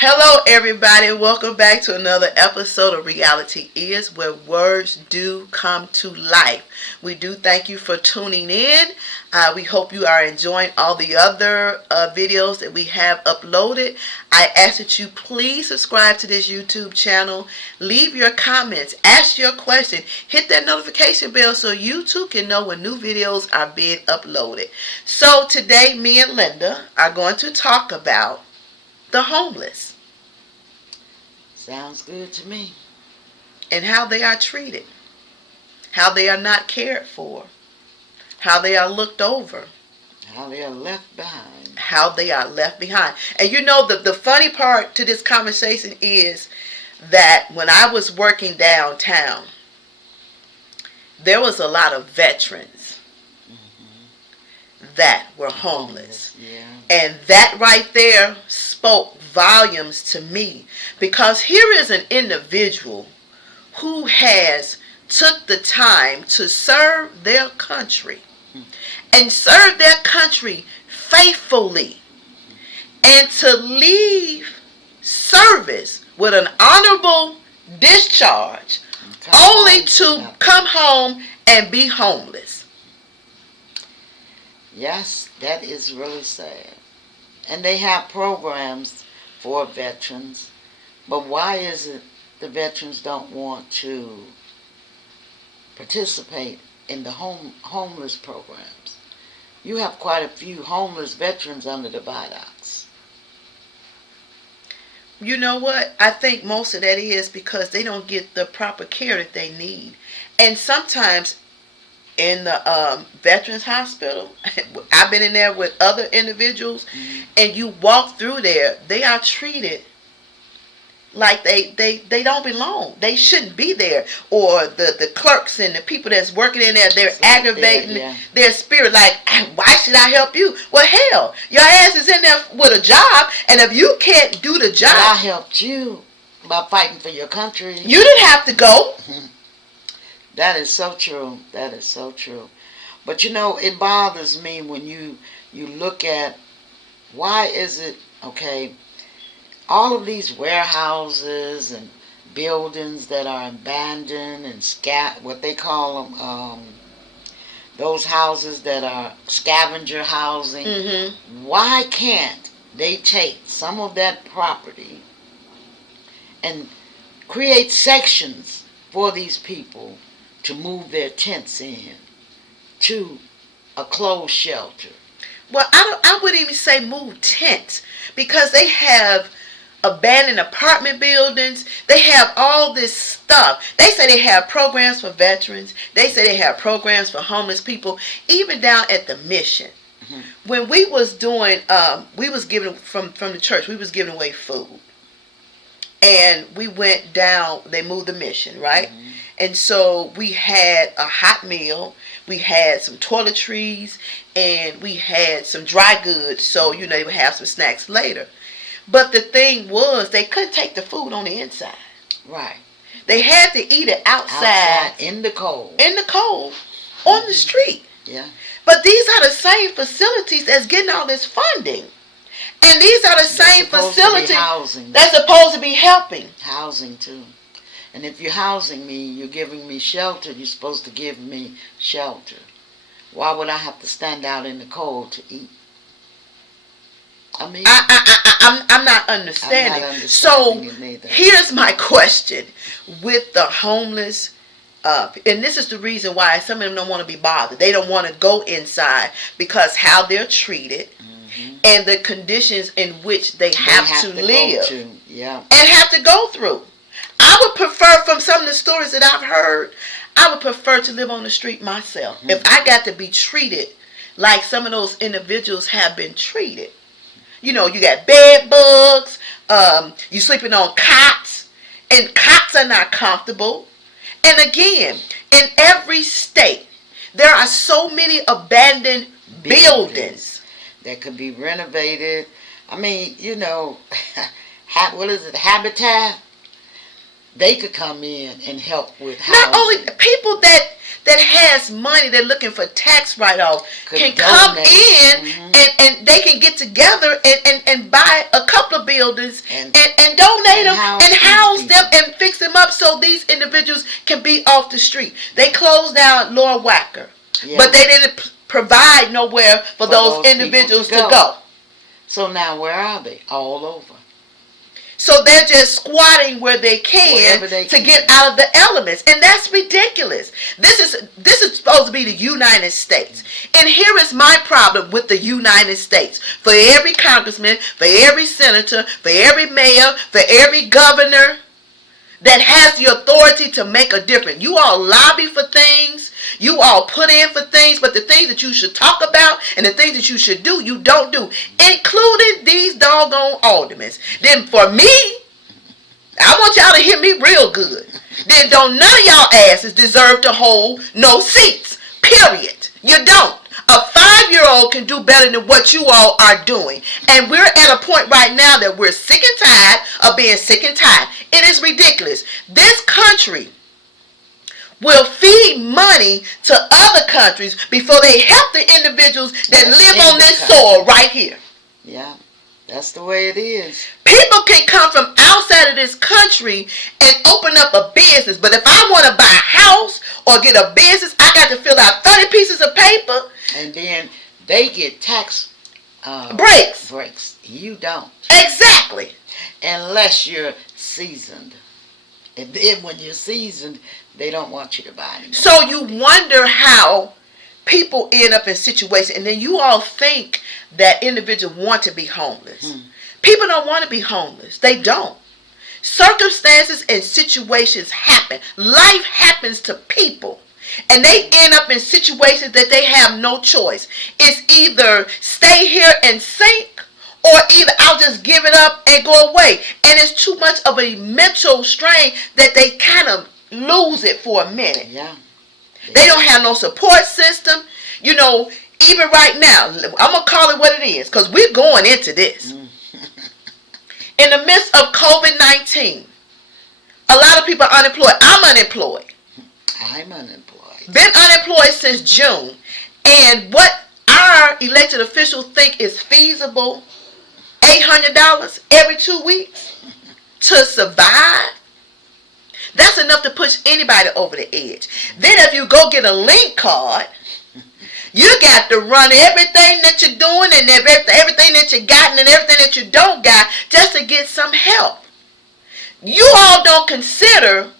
Hello, everybody. Welcome back to another episode of Reality Is, where words do come to life. We do thank you for tuning in. We hope you are enjoying all the other videos that we have uploaded. I ask that you please subscribe to this YouTube channel. Leave your comments. Ask your question. Hit that notification bell so you too can know when new videos are being uploaded. So today, me and Linda are going to talk about the homeless Sounds good to me. and how they are treated, how they are not cared for, how they are looked over, How they are left behind. how they are left behind. And you know, the funny part to this conversation is that when I was working downtown, there was a lot of veterans that were homeless. Yeah. And that right there spoke volumes to me, because here is an individual who has took the time to serve their country and serve their country faithfully, and to leave service with an honorable discharge only to come home and be homeless. Yes, that is really sad. And they have programs for veterans, but why is it the veterans don't want to participate in the homeless programs? You have quite a few homeless veterans under the viaducts. You know what? I think most of that is because they don't get the proper care that they need. And sometimes in the Veterans Hospital, I've been in there with other individuals, and you walk through there, they are treated like they don't belong. They shouldn't be there. Or the clerks and the people that's working in there, they're aggravating their spirit. Like, why should I help you? Well, hell, your ass is in there with a job, and if you can't do the job, I helped you by fighting for your country. You didn't have to go. That is so true. That is so true. But you know, it bothers me when you look at, why is it, okay, all of these warehouses and buildings that are abandoned and what they call them, those houses that are scavenger housing, why can't they take some of that property and create sections for these people to move their tents in to a closed shelter? Well, I wouldn't even say move tents, because they have abandoned apartment buildings. They have all this stuff. They say they have programs for veterans. They say they have programs for homeless people, even down at the mission. When we was doing, we was giving from the church, we was giving away food. And we went down, they moved the mission, right? And so we had a hot meal, we had some toiletries, and we had some dry goods, so, you know, they would have some snacks later. But the thing was, they couldn't take the food on the inside. Right. They had to eat it outside in the cold. In the cold, on the street. Yeah. But these are the same facilities that's getting all this funding. And these are the same facilities that's supposed to be helping. Housing, too. And if you're housing me, you're giving me shelter, you're supposed to give me shelter. Why would I have to stand out in the cold to eat? I mean, I'm not understanding. So here's my question with the homeless. And this is the reason why some of them don't want to be bothered. They don't want to go inside, because how they're treated and the conditions in which they have to live and have to go through. I would prefer, from some of the stories that I've heard, I would prefer to live on the street myself. If I got to be treated like some of those individuals have been treated. You know, you got bed bugs, you sleeping on cots, and cots are not comfortable. And again, in every state, there are so many abandoned buildings that could be renovated. I mean, you know, what is it, Habitat? they could come in and help with Not only housing. people that has money, they're looking for tax write-off, Could can come donate. in and they can get together and buy a couple of buildings And donate them and house these them and fix them up so these individuals can be off the street. They closed down Laura Wacker, Yeah. but they didn't provide nowhere for those those individuals people to to go. So now where are they? All over. So they're just squatting where they can Wherever they to can. get out of the elements. And that's ridiculous. This is supposed to be the United States. And here is my problem with the United States. For every congressman, for every senator, for every mayor, for every governor that has the authority to make a difference. You all lobby for things. You all put in for things, but the things that you should talk about and the things that you should do, you don't do, including these doggone aldermen. Then for me, I want y'all to hear me real good. Then don't none of y'all asses deserve to hold no seats. Period. You don't. A 5-year-old can do better than what you all are doing. And we're at a point right now that we're sick and tired of being sick and tired. It is ridiculous. This country will feed money to other countries before they help the individuals that live on this soil right here. Yeah, that's the way it is. People can come from outside of this country and open up a business, but if I want to buy a house or get a business, I got to fill out 30 pieces of paper. And then they get tax breaks. You don't. Exactly. Unless you're seasoned. And then when you're seasoned, they don't want you to buy anymore. So you wonder how people end up in situations, and then you all think that individuals want to be homeless. People don't want to be homeless. They don't. Circumstances and situations happen. Life happens to people. And they end up in situations that they have no choice. It's either stay here and sink, or either I'll just give it up and go away. And it's too much of a mental strain that they kind of lose it for a minute. Yeah. They don't have no support system. You know, even right now, I'm going to call it what it is, because we're going into this. In the midst of COVID-19, a lot of people are unemployed. I'm unemployed. I'm unemployed. Been unemployed since June. And what our elected officials think is feasible, $800 every 2 weeks to survive, that's enough to push anybody over the edge. Then if you go get a link card, you got to run everything that you're doing and everything that you got and everything that you don't got just to get some help. You all don't consider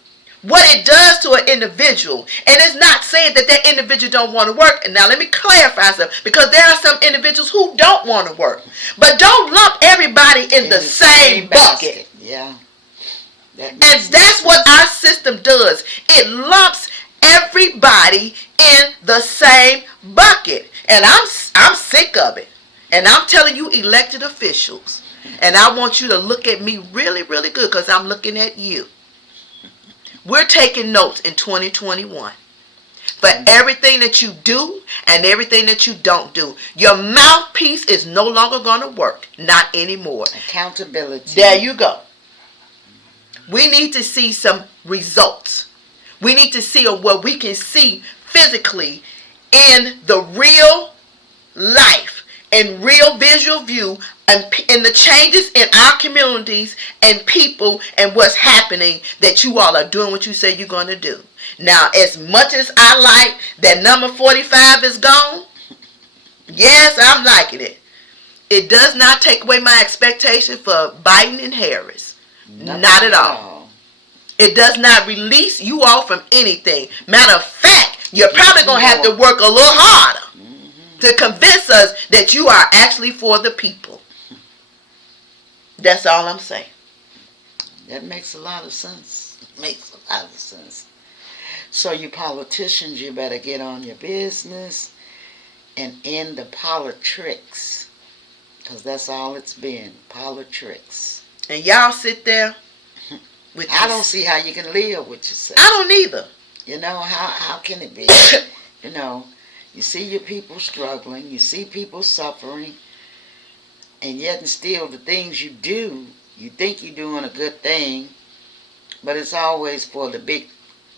what it does to an individual. And it's not saying that that individual don't want to work. And now let me clarify something, because there are some individuals who don't want to work. But don't lump everybody in the same bucket. Yeah. And that's what our system does. It lumps everybody in the same bucket. And I'm sick of it. And I'm telling you, elected officials, and I want you to look at me really, really good, because I'm looking at you. We're taking notes in 2021 for everything that you do and everything that you don't do. Your mouthpiece is no longer going to work. Not anymore. Accountability. There you go. We need to see some results. We need to see what we can see physically in the real life and real visual view, and in the changes in our communities and people and what's happening, that you all are doing what you say you're going to do. Now, as much as I like that number 45 is gone, yes, I'm liking it. It does not take away my expectation for Biden and Harris. Not at all. It does not release you all from anything. Matter of fact, you're probably going to have to work a little harder to convince us that you are actually for the people. That's all I'm saying. That makes a lot of sense. Makes a lot of sense. So you politicians, you better get on your business and end the politics. Because that's all it's been. Politics. And y'all sit there with I don't see how you can live with yourself. I don't either. You know, how can it be? You know, you see your people struggling. You see people suffering. And yet and still the things you do, you think you're doing a good thing, But it's always for the big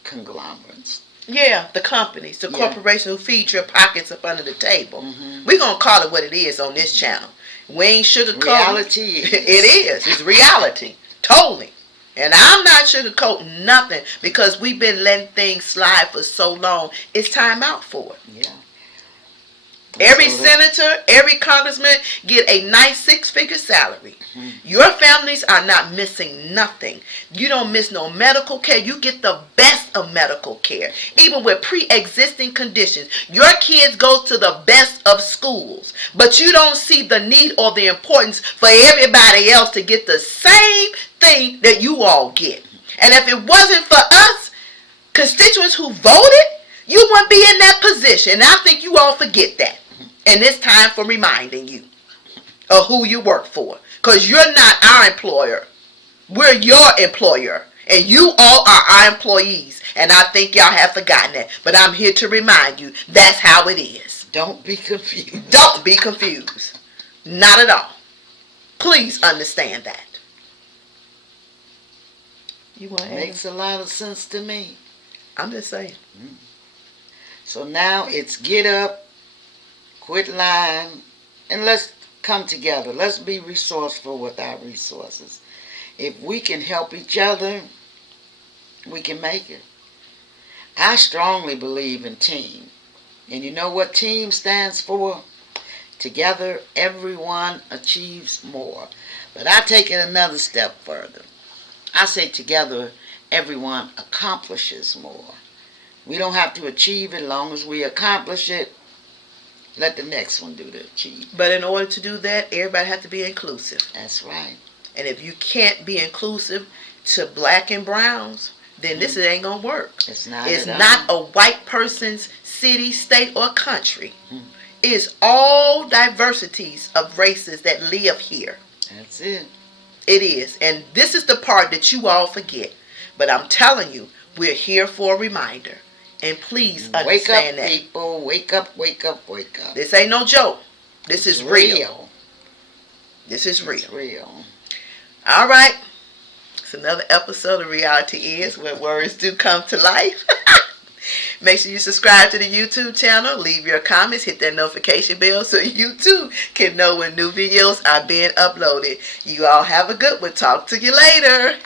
conglomerates. Yeah, the companies, the corporations who feed your pockets up under the table. Mm-hmm. We're going to call it what it is on this channel. We ain't sugarcoating. Reality is. It is. It's reality. Totally. And I'm not sugarcoating nothing because we've been letting things slide for so long. It's time out for it. Yeah. Every senator, every congressman get a nice 6-figure salary. Mm-hmm. Your families are not missing nothing. You don't miss no medical care. You get the best of medical care. Even with pre-existing conditions. Your kids go to the best of schools. But you don't see the need or the importance for everybody else to get the same thing that you all get. And if it wasn't for us, constituents who voted, you wouldn't be in that position. And I think you all forget that. And it's time for reminding you of who you work for. Because you're not our employer. We're your employer. And you all are our employees. And I think y'all have forgotten that. But I'm here to remind you that's how it is. Don't be confused. Don't be confused. Not at all. Please understand that. You want to Makes a lot of sense to me. I'm just saying. So now it's get up, quit lying, and let's come together. Let's be resourceful with our resources. If we can help each other, we can make it. I strongly believe in team. And you know what team stands for? Together, everyone achieves more. But I take it another step further. I say together, everyone accomplishes more. We don't have to achieve it. As long as we accomplish it, let the next one do the achieve. But in order to do that, everybody has to be inclusive. That's right. And if you can't be inclusive to black and browns, then this ain't going to work. It's not a white person's city, state, or country. It's all diversities of races that live here. That's it. It is. And this is the part that you all forget. But I'm telling you, we're here for a reminder. And please understand that. Wake up, people. Wake up, wake up, wake up. This ain't no joke. This is real. This is real. It's real. All right. It's another episode of Reality Is, where words do come to life. Make sure you subscribe to the YouTube channel. Leave your comments. Hit that notification bell so you too can know when new videos are being uploaded. You all have a good one. Talk to you later.